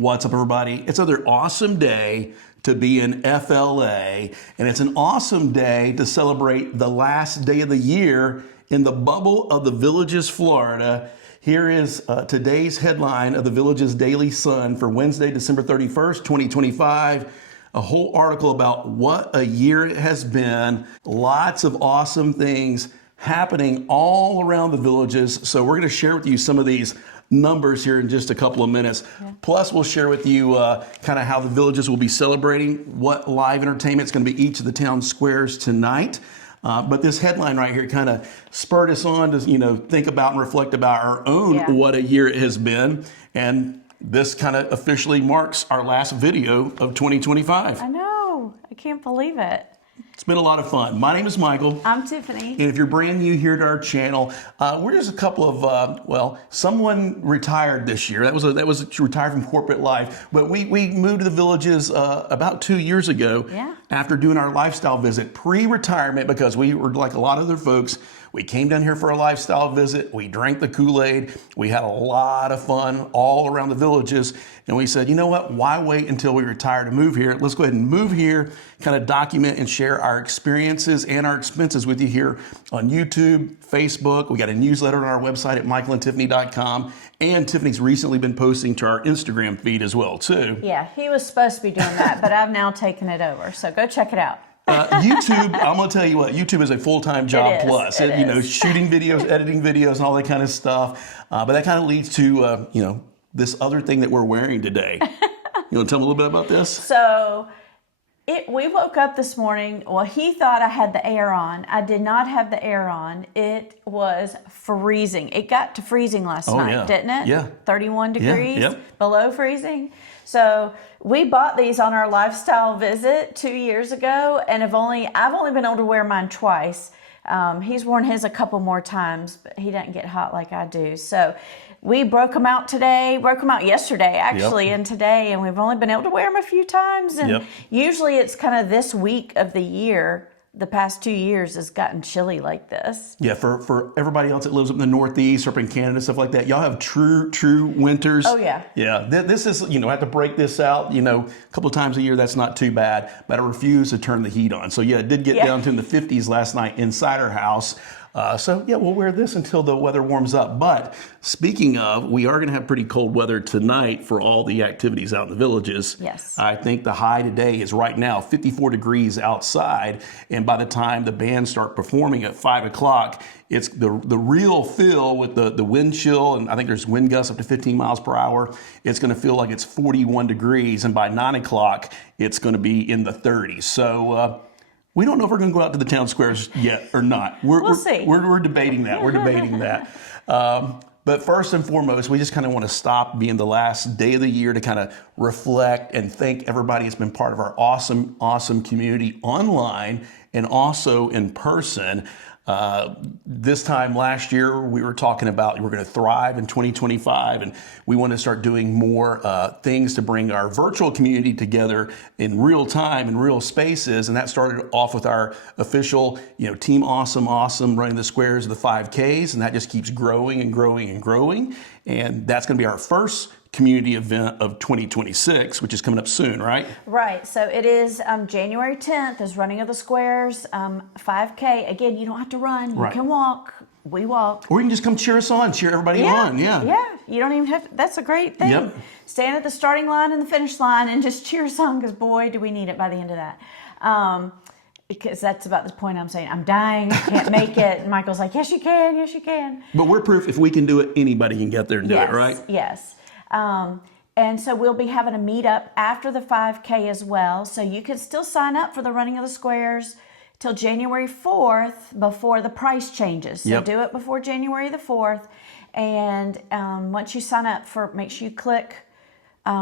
What's up, everybody? It's another awesome day to be in FLA, and it's an awesome day to celebrate the last day of the year in the bubble of the Villages, Florida. Here is today's headline of the Villages Daily Sun for Wednesday, December 31st, 2025. A whole article about what a year it has been. Lots of awesome things happening all around the Villages. So we're going to share with you some of these numbers here in just a couple of minutes. Yeah. Plus, we'll share with you kind of how the Villages will be celebrating, what live entertainment is going to be each of the town squares tonight. But this headline right here kind of spurred us on to, think about and reflect about our own what a year it has been. And this kind of officially marks our last video of 2025. I know. I can't believe it. It's been a lot of fun. My name is Michael. I'm Tiffany. And if you're brand new here to our channel, we're just a couple of, someone retired this year. That was retired from corporate life. But we moved to the Villages about 2 years ago after doing our lifestyle visit, pre-retirement, because we were like a lot of other folks. We came down here for a lifestyle visit. We drank the Kool-Aid. We had a lot of fun all around the Villages. And we said, you know what? Why wait until we retire to move here? Let's go ahead and move here, kind of document and share our experiences and our expenses with you here on YouTube, Facebook. We got a newsletter on our website at michaelandtiffany.com. And Tiffany's recently been posting to our Instagram feed as well, too. Yeah, he was supposed to be doing that, but I've now taken it over. So go check it out. YouTube, I'm going to tell you what, YouTube is a full-time job plus. Shooting videos, editing videos, and all that kind of stuff. But that kind of leads to, this other thing that we're wearing today. You want to tell me a little bit about this? So we woke up this morning. Well, he thought I had the air on. I did not have the air on. It was freezing. It got to freezing last night, didn't it? Yeah. 31 degrees, below freezing. So we bought these on our lifestyle visit 2 years ago, and I've only been able to wear mine twice. He's worn his a couple more times, but he doesn't get hot like I do. So we broke them out yesterday, actually, and today, and we've only been able to wear them a few times. And usually it's kind of this week of the year. The past 2 years has gotten chilly like this. Yeah, for everybody else that lives up in the Northeast or up in Canada, stuff like that, y'all have true winters. Oh, yeah. Yeah, this is, I have to break this out, a couple of times a year, that's not too bad, but I refuse to turn the heat on. So, it did get down to in the 50s last night inside our house. We'll wear this until the weather warms up. But speaking of, we are going to have pretty cold weather tonight for all the activities out in the Villages. Yes. I think the high today is right now 54 degrees outside. And by the time the bands start performing at 5 o'clock, it's the real feel with the wind chill. And I think there's wind gusts up to 15 miles per hour. It's going to feel like it's 41 degrees. And by 9 o'clock, it's going to be in the 30s. So, we don't know if we're going to go out to the town squares yet or not. We'll see. We're debating that. We're debating that. But first and foremost, we just kind of want to stop being the last day of the year to kind of reflect and thank everybody that's been part of our awesome community online and also in person. This time last year, we were talking about we're going to thrive in 2025, and we want to start doing more things to bring our virtual community together in real time, in real spaces. And that started off with our official, Team Awesome running the squares of the 5Ks, and that just keeps growing and growing and growing. And that's going to be our first community event of 2026, which is coming up soon, right? Right. So it is January 10th is Running of the Squares, 5K. Again, you don't have to run. You can walk. We walk. Or you can just come cheer us on, cheer everybody on. Yeah. Yeah. You don't even have to. That's a great thing. Yep. Stand at the starting line and the finish line and just cheer us on, because boy, do we need it by the end of that. Because that's about the point I'm saying. I'm dying, I can't make it. And Michael's like, yes, you can. Yes, you can. But we're proof if we can do it, anybody can get there and do it, right? Yes. And so we'll be having a meetup after the 5K as well. So you can still sign up for the Running of the Squares till January 4th before the price changes. So do it before January the 4th. And once you sign up make sure you click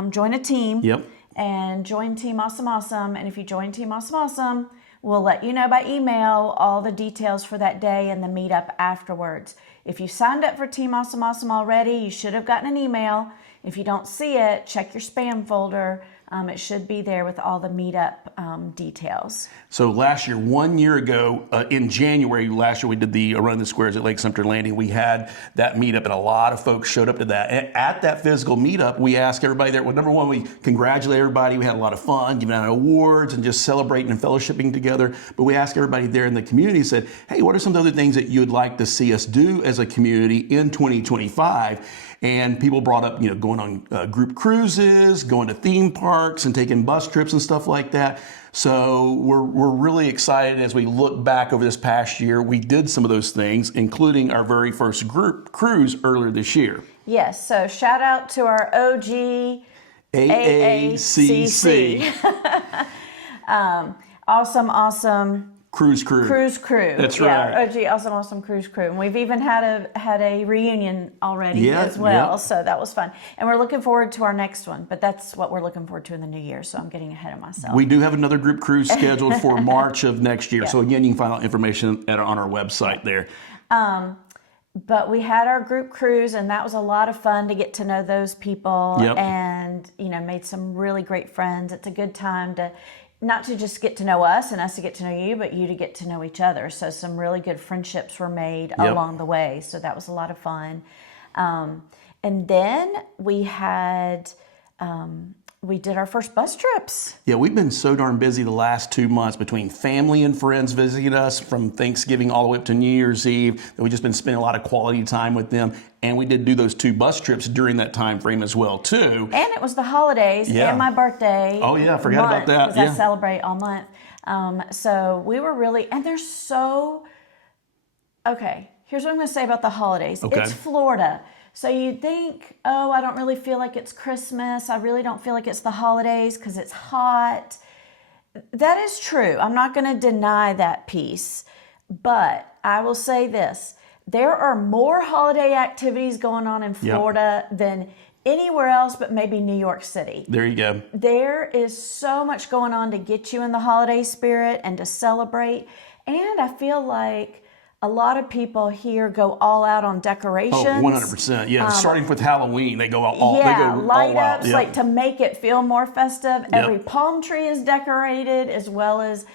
join a team. And join Team Awesome. And if you join Team Awesome, we'll let you know by email all the details for that day and the meetup afterwards. If you signed up for Team Awesome already, you should have gotten an email. If you don't see it, check your spam folder. It should be there with all the meetup details. So last year, 1 year ago, in January last year, we did the Run the Squares at Lake Sumter Landing. We had that meetup, and a lot of folks showed up to that. And at that physical meetup, we asked everybody there. Well, number one, we congratulate everybody. We had a lot of fun, giving out awards and just celebrating and fellowshipping together. But we asked everybody there in the community, said, hey, what are some other things that you'd like to see us do as a community in 2025? And people brought up, going on group cruises, going to theme parks, and taking bus trips and stuff like that. So we're really excited as we look back over this past year. We did some of those things, including our very first group cruise earlier this year. Yes, so shout out to our OG AACC. Awesome Cruise crew. That's right. OG awesome cruise crew, and we've even had a reunion already as well. So that was fun, and we're looking forward to our next one. But that's what we're looking forward to in the new year. So I'm getting ahead of myself. We do have another group cruise scheduled for March of next year. So again, you can find out information on our website there. But we had our group cruise, and that was a lot of fun to get to know those people, and made some really great friends. It's a good time to. Not to just get to know us and us to get to know you, but you to get to know each other. So some really good friendships were made along the way. So that was a lot of fun. And then we had, we did our first bus trips. Yeah, we've been so darn busy the last 2 months between family and friends visiting us from Thanksgiving all the way up to New Year's Eve that we've just been spending a lot of quality time with them. And we did do those 2 bus trips during that time frame as well, too. And it was the holidays and my birthday. Oh, yeah, I forgot about that. Because I celebrate all month. So we were really, and there's okay, here's what I'm going to say about the holidays. Okay. It's Florida. So you'd think, oh, I don't really feel like it's Christmas. I really don't feel like it's the holidays because it's hot. That is true. I'm not going to deny that piece. But I will say this. There are more holiday activities going on in Florida than anywhere else but maybe New York City. There you go. There is so much going on to get you in the holiday spirit and to celebrate. And I feel like a lot of people here go all out on decorations. Oh, 100%. Yeah, starting with Halloween, they go all light out. ups, like to make it feel more festive. Every palm tree is decorated, as well as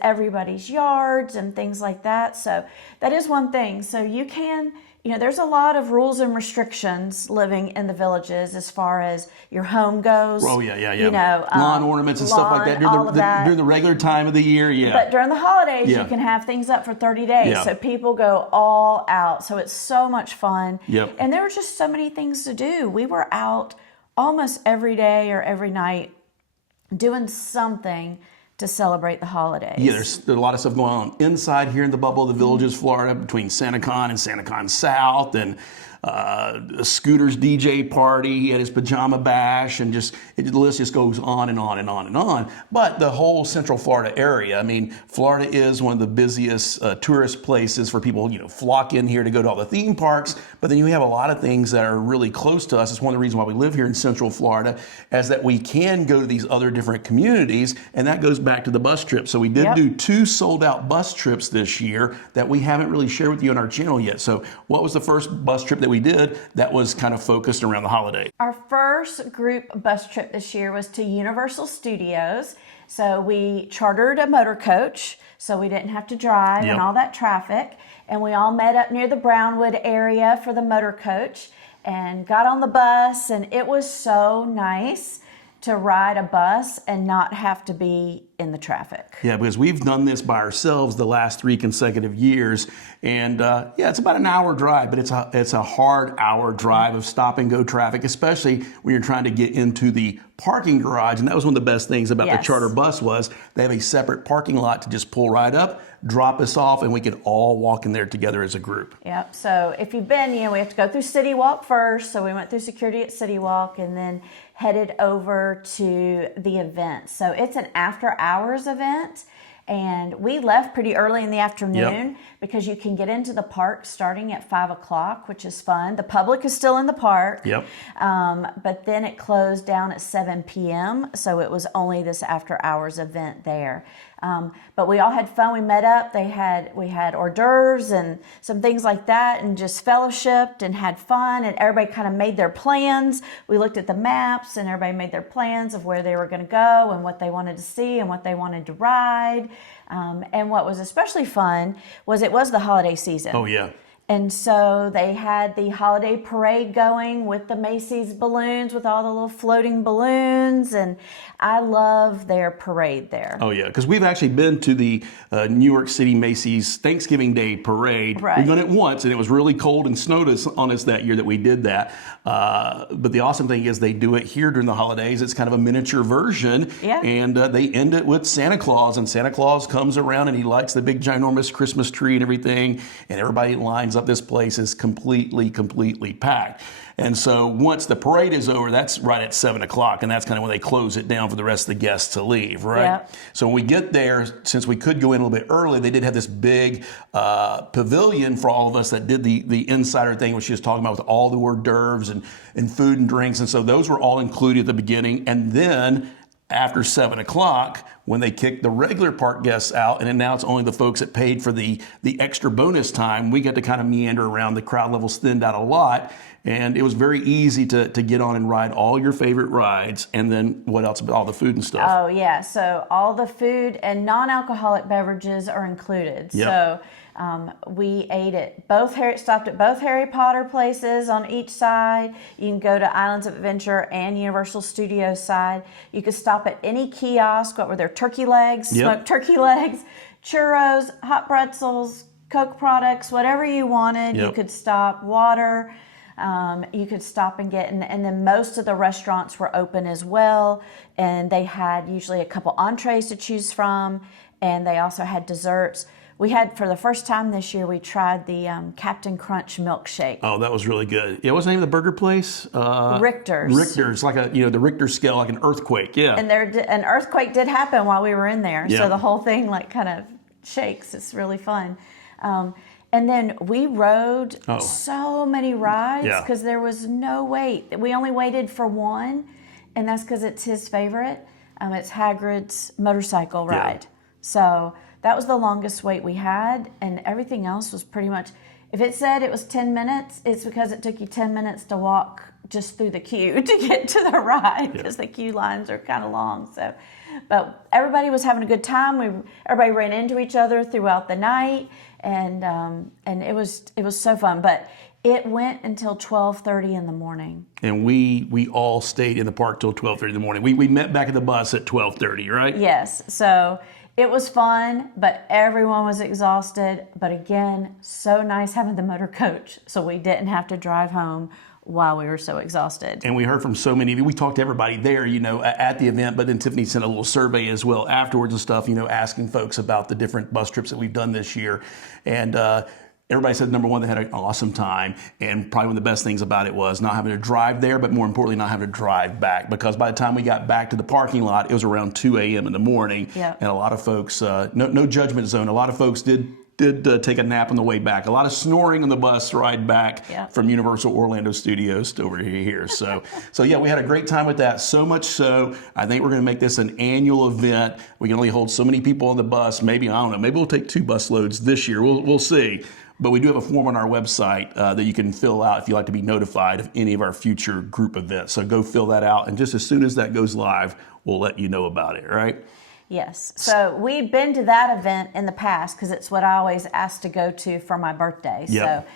everybody's yards and things like that. So that is one thing. So you can, there's a lot of rules and restrictions living in the villages as far as your home goes. Oh, yeah. Lawn ornaments and stuff like that during the regular time of the year, But during the holidays, you can have things up for 30 days. Yeah. So people go all out. So it's so much fun. Yep. And there were just so many things to do. We were out almost every day or every night doing something to celebrate the holidays. Yeah, there's a lot of stuff going on inside here in the bubble of the Villages, Florida, between SantaCon and SantaCon South, and Scooter's DJ party. He had his pajama bash, and the list just goes on and on and on and on. But the whole Central Florida area, Florida is one of the busiest tourist places for people, flock in here to go to all the theme parks. But then you have a lot of things that are really close to us. It's one of the reasons why we live here in Central Florida, is that we can go to these other different communities, and that goes back to the bus trip. So we did do 2 sold out bus trips this year that we haven't really shared with you on our channel yet. So what was the first bus trip that we did that was kind of focused around the holiday? Our first group bus trip this year was to Universal Studios. So we chartered a motor coach, so we didn't have to drive and all that traffic. And we all met up near the Brownwood area for the motor coach and got on the bus. And it was so nice to ride a bus and not have to be in the traffic. Yeah, because we've done this by ourselves the last 3 consecutive years. And it's about an hour drive, but it's a hard hour drive of stop and go traffic, especially when you're trying to get into the parking garage. And that was one of the best things about the charter bus was they have a separate parking lot to just pull right up, drop us off, and we could all walk in there together as a group. Yep. So if you've been, we have to go through City Walk first. So we went through security at City Walk and then headed over to the event. So it's an after hours event. And we left pretty early in the afternoon because you can get into the park starting at 5 o'clock, which is fun. The public is still in the park. Yep. But then it closed down at 7 p.m. So it was only this after hours event there. But we all had fun. We met up. We had hors d'oeuvres and some things like that, and just fellowshipped and had fun. And everybody kind of made their plans. We looked at the maps, and everybody made their plans of where they were going to go and what they wanted to see and what they wanted to ride. And what was especially fun was it was the holiday season. Oh, yeah. And so they had the holiday parade going with the Macy's balloons, with all the little floating balloons. And I love their parade there. Oh, yeah, because we've actually been to the New York City Macy's Thanksgiving Day parade. Right. We've done it once, and it was really cold and snowed on us that year that we did that. But the awesome thing is they do it here during the holidays. It's kind of a miniature version. Yeah. And they end it with Santa Claus. And Santa Claus comes around, and he lights the big, ginormous Christmas tree and everything. And everybody lines up. This place is completely packed. And so once the parade is over, that's right at 7 o'clock, and that's kind of when they close it down for the rest of the guests to leave, right? Yep. So when we get there, since we could go in a little bit early, they did have this big pavilion for all of us that did the insider thing, which she was talking about with all the hors d'oeuvres and food and drinks. And so those were all included at the beginning. And then after 7 o'clock, when they kicked the regular park guests out and announced only the folks that paid for the extra bonus time, we got to kind of meander around. The crowd levels thinned out a lot, and it was very easy to get on and ride all your favorite rides. And then what else? All the food and stuff. Oh, yeah. So all the food and non-alcoholic beverages are included. Yep. So we ate at stopped at both Harry Potter places on each side. You can go to Islands of Adventure and Universal Studios side. You could stop at any kiosk. What were there? Turkey legs, Yep. smoked turkey legs, churros, hot pretzels, Coke products, whatever you wanted. Yep. You could stop. Water. You could stop and get, and then most of the restaurants were open as well. And they had usually a couple entrees to choose from. And they also had desserts. We had, for the first time this year, we tried the Captain Crunch milkshake. Oh, that was really good. Yeah, what's the name of the burger place? Richter's. Richter's, like the Richter scale, like an earthquake. Yeah. And an earthquake did happen while we were in there. Yeah. So the whole thing kind of shakes. It's really fun. And then we rode so many rides because there was no wait. We only waited for one, and that's because it's his favorite. It's Hagrid's motorcycle ride. So that was the longest wait we had, and everything else was pretty much, if it said it was 10 minutes, it's because it took you 10 minutes to walk just through the queue to get to the ride, because the queue lines are kind of long. So, but everybody was having a good time. Everybody ran into each other throughout the night, and it was so fun. But it went until 12:30 in the morning. And we all stayed in the park till 12:30 in the morning. We met back at the bus at 12:30, right? Yes. So it was fun, but everyone was exhausted. But again, so nice having the motor coach, so we didn't have to drive home while we were so exhausted. And we heard from so many of you. We talked to everybody there, at the event, but then Tiffany sent a little survey as well afterwards and stuff, asking folks about the different bus trips that we've done this year. And everybody said, number one, they had an awesome time. And probably one of the best things about it was not having to drive there, but more importantly, not having to drive back. Because by the time we got back to the parking lot, it was around 2 a.m. in the morning. Yep. And a lot of folks, no judgment zone, a lot of folks did take a nap on the way back. A lot of snoring on the bus ride back from Universal Orlando Studios to over here. So yeah, we had a great time with that. So much so, I think we're going to make this an annual event. We can only hold so many people on the bus. Maybe, I don't know, maybe we'll take 2 bus loads this year. We'll see. But we do have a form on our website that you can fill out if you'd like to be notified of any of our future group events. So go fill that out. And just as soon as that goes live, we'll let you know about it, right? Yes. So we've been to that event in the past because it's what I always ask to go to for my birthday. Yep.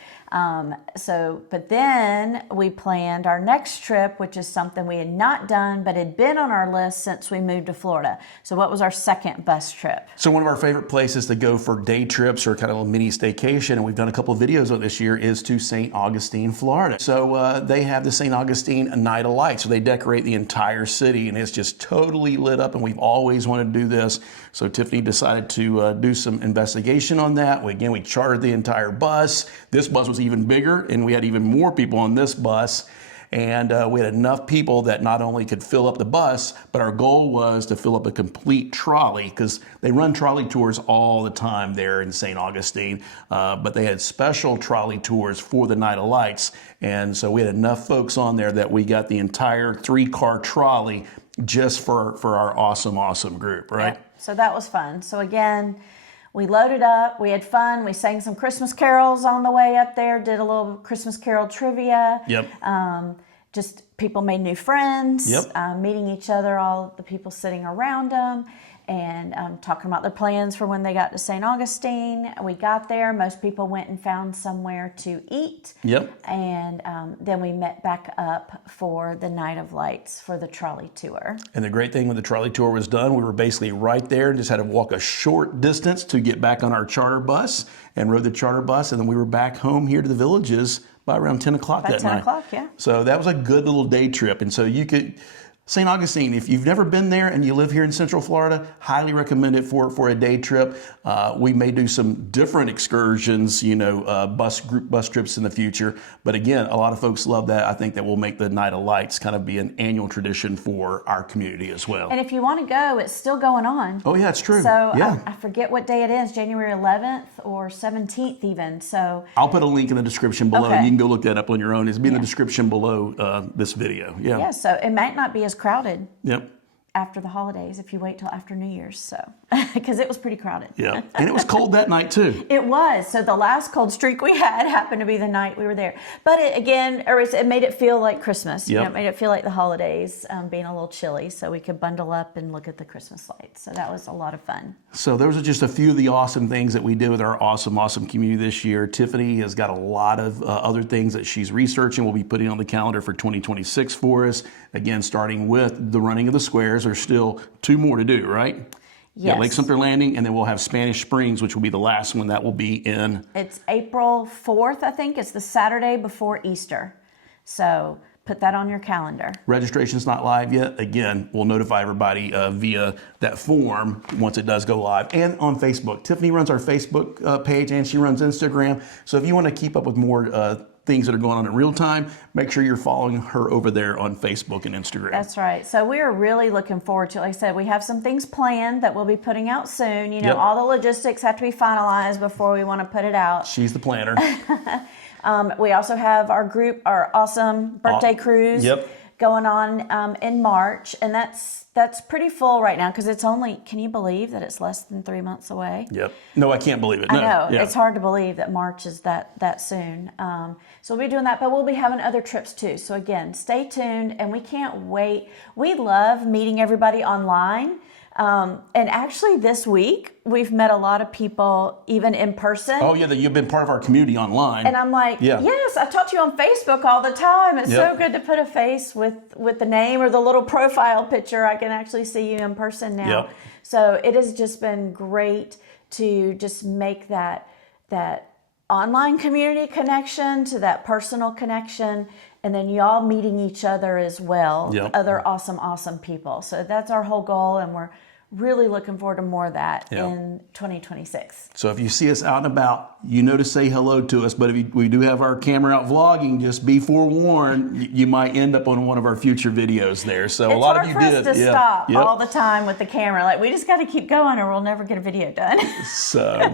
But then we planned our next trip, which is something we had not done, but had been on our list since we moved to Florida. So what was our second bus trip? So one of our favorite places to go for day trips or kind of a mini staycation, and we've done a couple of videos on this year, is to St. Augustine, Florida. So they have the St. Augustine Night of Light. So they decorate the entire city, and it's just totally lit up, and we've always wanted to do this. So Tiffany decided to do some investigation on that. We chartered the entire bus. This bus was even bigger, and we had even more people on this bus. And we had enough people that not only could fill up the bus, but our goal was to fill up a complete trolley, because they run trolley tours all the time there in St. Augustine. But they had special trolley tours for the Night of Lights. And so we had enough folks on there that we got the entire 3-car trolley just for our awesome group, right? Yeah. So that was fun. So again, we loaded up, we had fun, we sang some Christmas carols on the way up there, did a little Christmas carol trivia. Yep. Just people made new friends, Yep. meeting each other, all the people sitting around them, and talking about their plans for when they got to St. Augustine. We got there, most people went and found somewhere to eat. Yep. And then we met back up for the Night of Lights for the trolley tour. And the great thing when the trolley tour was done, we were basically right there and just had to walk a short distance to get back on our charter bus and rode the charter bus. And then we were back home here to the Villages by around 10 o'clock that night. 10 o'clock, yeah. So that was a good little day trip. And so you could, St. Augustine, if you've never been there and you live here in Central Florida, highly recommend it for a day trip. We may do some different excursions, group bus trips in the future. But again, a lot of folks love that. I think that will make the Night of Lights kind of be an annual tradition for our community as well. And if you want to go, it's still going on. Oh, yeah, it's true. So yeah. I forget what day it is, January 11th or 17th even. So I'll put a link in the description below. Okay. You can go look that up on your own. It's in the description below this video. Yeah. yeah, so it might not be as crowded Yep. after the holidays if you wait till after New Year's. So because it was pretty crowded. Yeah. And it was cold that night too. It was. So the last cold streak we had happened to be the night we were there. But it made it feel like Christmas. Yep. It made it feel like the holidays, being a little chilly, so we could bundle up and look at the Christmas lights. So that was a lot of fun. So those are just a few of the awesome things that we did with our awesome community this year. Tiffany has got a lot of other things that she's researching. We'll be putting on the calendar for 2026 for us. Again, starting with the running of the squares. There's still 2 more to do, right? Yes. Yeah, Lake Sumter Landing, and then we'll have Spanish Springs, which will be the last one. That will be in... It's April 4th, I think. It's the Saturday before Easter. So put that on your calendar. Registration's not live yet. Again, we'll notify everybody via that form once it does go live, and on Facebook. Tiffany runs our Facebook page, and she runs Instagram. So if you want to keep up with more things that are going on in real time, make sure you're following her over there on Facebook and Instagram. That's right. So we are really looking forward to it. Like I said, we have some things planned that we'll be putting out soon. Yep. All the logistics have to be finalized before we want to put it out. She's the planner. We also have our awesome birthday cruise Yep. going on in March, and that's pretty full right now because it's only, can you believe that it's less than 3 months away? Yep. No, I can't believe it. No. I know. Yeah. It's hard to believe that March is that soon. So we'll be doing that, but we'll be having other trips too. So again, stay tuned, and we can't wait. We love meeting everybody online. And actually this week, we've met a lot of people even in person. Oh, yeah, you've been part of our community online. And I'm like, Yeah. yes, I talk to you on Facebook all the time. It's Yep. so good to put a face with the name or the little profile picture. I can actually see you in person now. Yep. So it has just been great to just make that online community connection to that personal connection, and then y'all meeting each other as well. Yep. Other awesome people. So that's our whole goal, and we're really looking forward to more of that Yeah. in 2026. So if you see us out and about, you know to say hello to us. But if we do have our camera out vlogging, just be forewarned, you might end up on one of our future videos there. So a lot of you did. It's hard for us to Yeah. stop Yep. all the time with the camera. Like, we just got to keep going or we'll never get a video done. So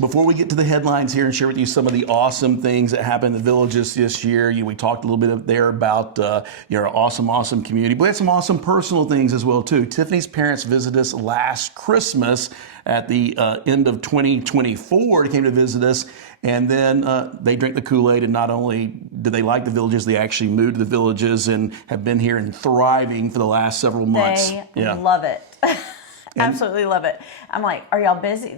before we get to the headlines here and share with you some of the awesome things that happened in the Villages this year, we talked a little bit there about our awesome community. But we had some awesome personal things as well too. Tiffany's parents visited us last Christmas at the end of 2024. They came to visit us, and then they drank the Kool-Aid, and not only did they like the Villages, they actually moved to the Villages and have been here and thriving for the last several months. They love it. Absolutely love it. I'm like, are y'all busy?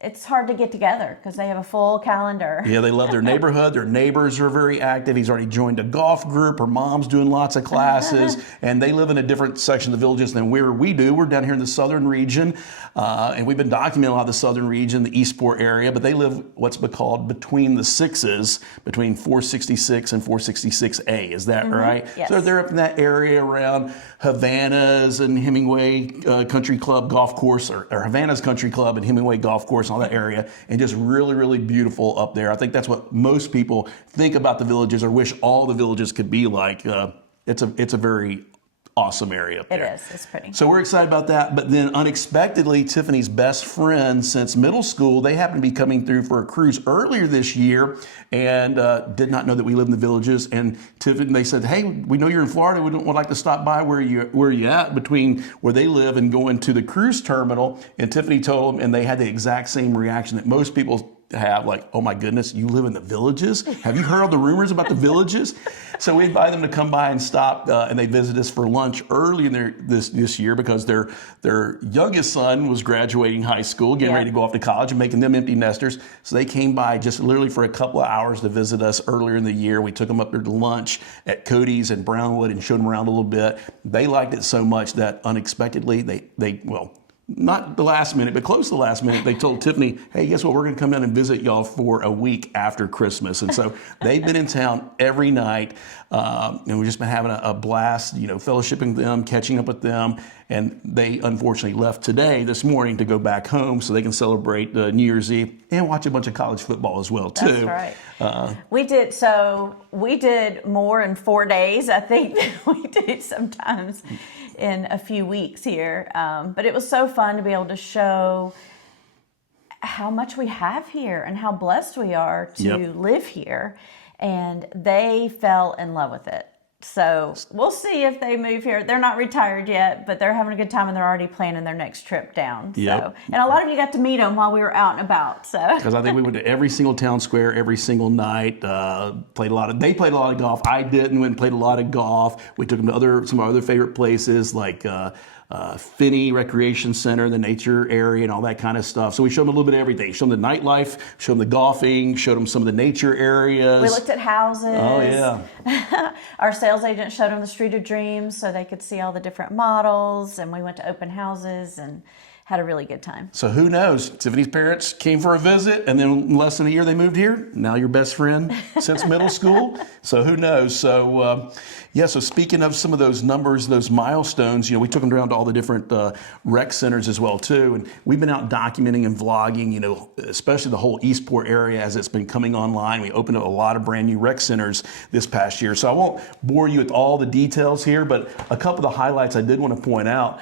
It's hard to get together because they have a full calendar. Yeah, they love their neighborhood. Their neighbors are very active. He's already joined a golf group. Her mom's doing lots of classes. And they live in a different section of the Villages than where we do. We're down here in the southern region. And we've been documenting a lot of the southern region, the Eastport area. But they live what's been called between the sixes, between 466 and 466A. Is that right? Yes. So they're up in that area around Havana's and Hemingway Country Club Golf Course, or Havana's Country Club and Hemingway Golf Course, and all that area, and just really beautiful up there. I think that's what most people think about the Villages or wish all the Villages could be like. It's a very awesome area up there. It is. It's pretty. So we're excited about that. But then unexpectedly, Tiffany's best friend since middle school, they happened to be coming through for a cruise earlier this year and did not know that we live in the Villages. And Tiffany, they said, hey, we know you're in Florida. We would like to stop by where you at between where they live and going to the cruise terminal. And Tiffany told them, and they had the exact same reaction that most people have, like, oh my goodness, you live in the Villages? Have you heard all the rumors about the Villages? So we invited them to come by and stop, and they visited us for lunch early in this year because their youngest son was graduating high school, getting ready to go off to college and making them empty nesters. So they came by just literally for a couple of hours to visit us earlier in the year. We took them up there to lunch at Cody's and Brownwood and showed them around a little bit. They liked it so much that unexpectedly they not the last minute, but close to the last minute, they told Tiffany, hey, guess what? We're going to come down and visit y'all for a week after Christmas. And so they've been in town every night. And we've just been having a blast, fellowshipping them, catching up with them. And they unfortunately left this morning to go back home so they can celebrate New Year's Eve and watch a bunch of college football as well, too. That's right. We did more in 4 days, I think, than we do sometimes in a few weeks here. But it was so fun to be able to show how much we have here and how blessed we are to live here. And they fell in love with it. So we'll see if they move here. They're not retired yet, but they're having a good time and they're already planning their next trip down. So, and a lot of you got to meet them while we were out and about. So because I think we went to every single town square every single night. They played a lot of golf. I didn't. Went and played a lot of golf. We took them to some of our other favorite places like Finney Recreation Center, the nature area, and all that kind of stuff. So we showed them a little bit of everything. Showed them the nightlife, showed them the golfing, showed them some of the nature areas. We looked at houses. Oh, yeah. Our sales agent showed them the Street of Dreams so they could see all the different models. And we went to open houses and had a really good time. So who knows? Tiffany's parents came for a visit, and then in less than a year they moved here. Now your best friend since middle school. So who knows? So so speaking of some of those numbers, those milestones, we took them around to all the different rec centers as well too, and we've been out documenting and vlogging, especially the whole Eastport area as it's been coming online. We opened up a lot of brand new rec centers this past year, so I won't bore you with all the details here, but a couple of the highlights I did want to point out.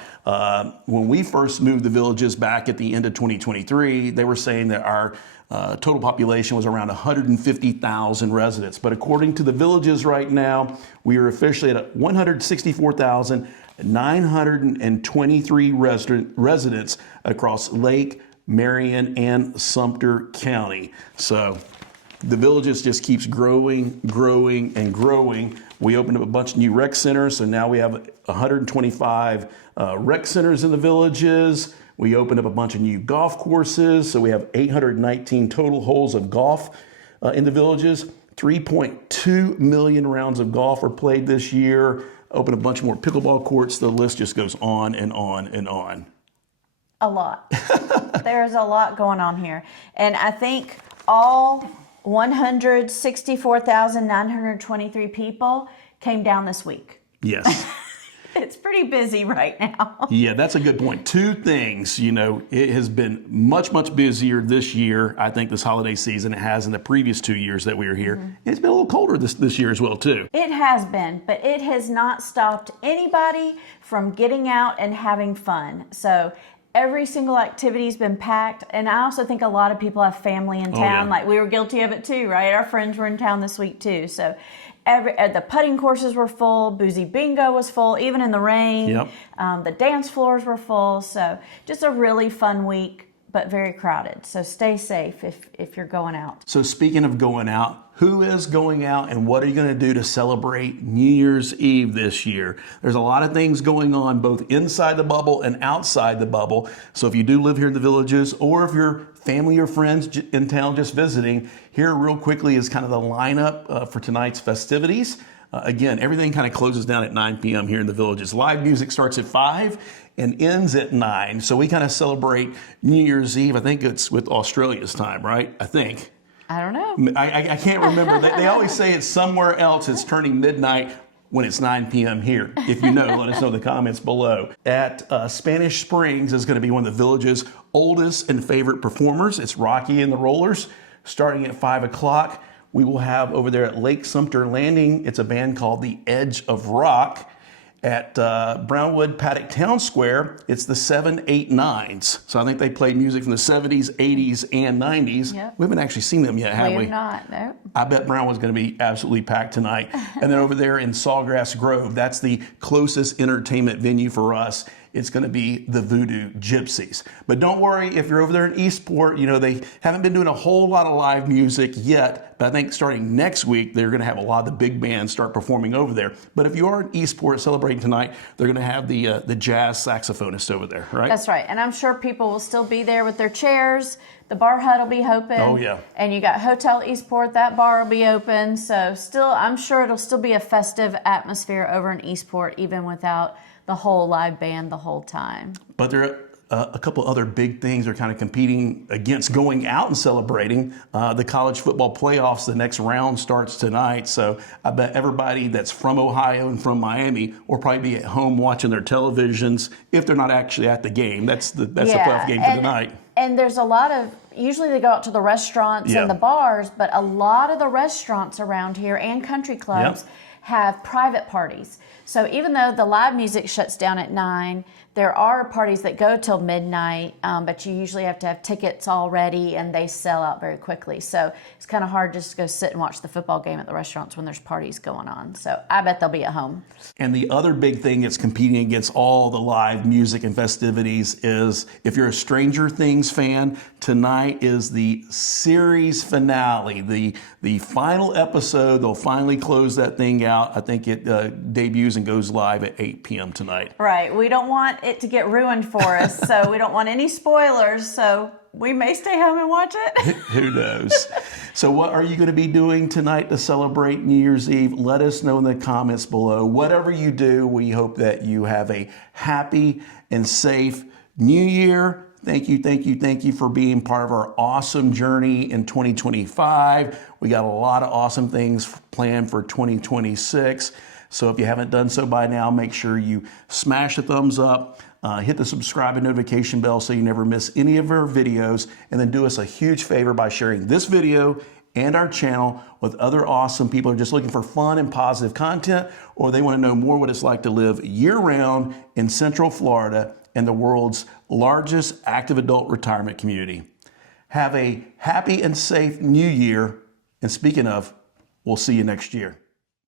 When we first moved the Villages back at the end of 2023, they were saying that our total population was around 150,000 residents. But according to the Villages right now, we are officially at 164,923 residents across Lake, Marion, and Sumter County. So the Villages just keeps growing, growing, and growing. We opened up a bunch of new rec centers, so now we have 125 rec centers in the Villages. We opened up a bunch of new golf courses, so we have 819 total holes of golf in the Villages. 3.2 million rounds of golf were played this year. Opened a bunch more pickleball courts. The list just goes on and on and on. A lot. There's a lot going on here. And I think all 164,923 people came down this week. Yes. It's pretty busy right now. Yeah, that's a good point. Two things, it has been much, much busier this year, I think, this holiday season, it has in the previous 2 years that we were here. And it's been a little colder this year as well, too. It has been, but it has not stopped anybody from getting out and having fun. So every single activity's been packed. And I also think a lot of people have family in town. Like we were guilty of it too, right? Our friends were in town this week too. So the putting courses were full, Boozy Bingo was full, even in the rain. Yep. The dance floors were full. So just a really fun week, but very crowded. So stay safe if you're going out. So speaking of going out, who is going out and what are you going to do to celebrate New Year's Eve this year? There's a lot of things going on both inside the bubble and outside the bubble. So if you do live here in the Villages, or if you're family or friends in town just visiting, here real quickly is kind of the lineup for tonight's festivities. Again, everything kind of closes down at 9 p.m. here in the Villages. Live music starts at 5 and ends at 9. So we kind of celebrate New Year's Eve. I think it's with Australia's time, right? I think. I don't know. I can't remember. They always say it's somewhere else. It's turning midnight when it's 9 p.m. here. If you know, let us know in the comments below. At Spanish Springs is going to be one of the Village's oldest and favorite performers. It's Rocky and the Rollers. Starting at 5 o'clock, we will have over there at Lake Sumter Landing, it's a band called The Edge of Rock. At Brownwood Paddock Town Square, it's the 7, 8, 9s. So I think they play music from the 70s, 80s, and 90s. Yep. We haven't actually seen them yet, have we? We're not, no. I bet Brownwood's going to be absolutely packed tonight. And then over there in Sawgrass Grove, that's the closest entertainment venue for us. It's going to be the Voodoo Gypsies. But don't worry, if you're over there in Eastport, you know, they haven't been doing a whole lot of live music yet, but I think starting next week, they're going to have a lot of the big bands start performing over there. But if you are in Eastport celebrating tonight, they're going to have the jazz saxophonist over there, right? That's right. And I'm sure people will still be there with their chairs. The bar hut will be open. Oh, yeah. And you got Hotel Eastport, that bar will be open. So still, I'm sure it'll still be a festive atmosphere over in Eastport, even without the whole live band the whole time. But there are a couple other big things are kind of competing against going out and celebrating. The college football playoffs, the next round starts tonight. So I bet everybody that's from Ohio and from Miami will probably be at home watching their televisions if they're not actually at the game. That's the playoff game for tonight. And there's a lot of, usually they go out to the restaurants and the bars, but a lot of the restaurants around here and country clubs have private parties. So even though the live music shuts down at 9, there are parties that go till midnight, but you usually have to have tickets already and they sell out very quickly. So it's kind of hard just to go sit and watch the football game at the restaurants when there's parties going on. So I bet they'll be at home. And the other big thing that's competing against all the live music and festivities is, if you're a Stranger Things fan, tonight is the series finale, the final episode. They'll finally close that thing out. I think it debuts and goes live at 8 p.m. tonight. Right. We don't want it to get ruined for us, so we don't want any spoilers, so we may stay home and watch it. Who knows? So what are you going to be doing tonight to celebrate New Year's Eve? Let us know in the comments below. Whatever you do, we hope that you have a happy and safe New Year. Thank you for being part of our awesome journey in 2025. We got a lot of awesome things planned for 2026. So if you haven't done so by now, make sure you smash the thumbs up, hit the subscribe and notification bell so you never miss any of our videos, and then do us a huge favor by sharing this video and our channel with other awesome people who are just looking for fun and positive content, or they want to know more what it's like to live year-round in Central Florida and the world's largest active adult retirement community. Have a happy and safe New Year, and speaking of, we'll see you next year.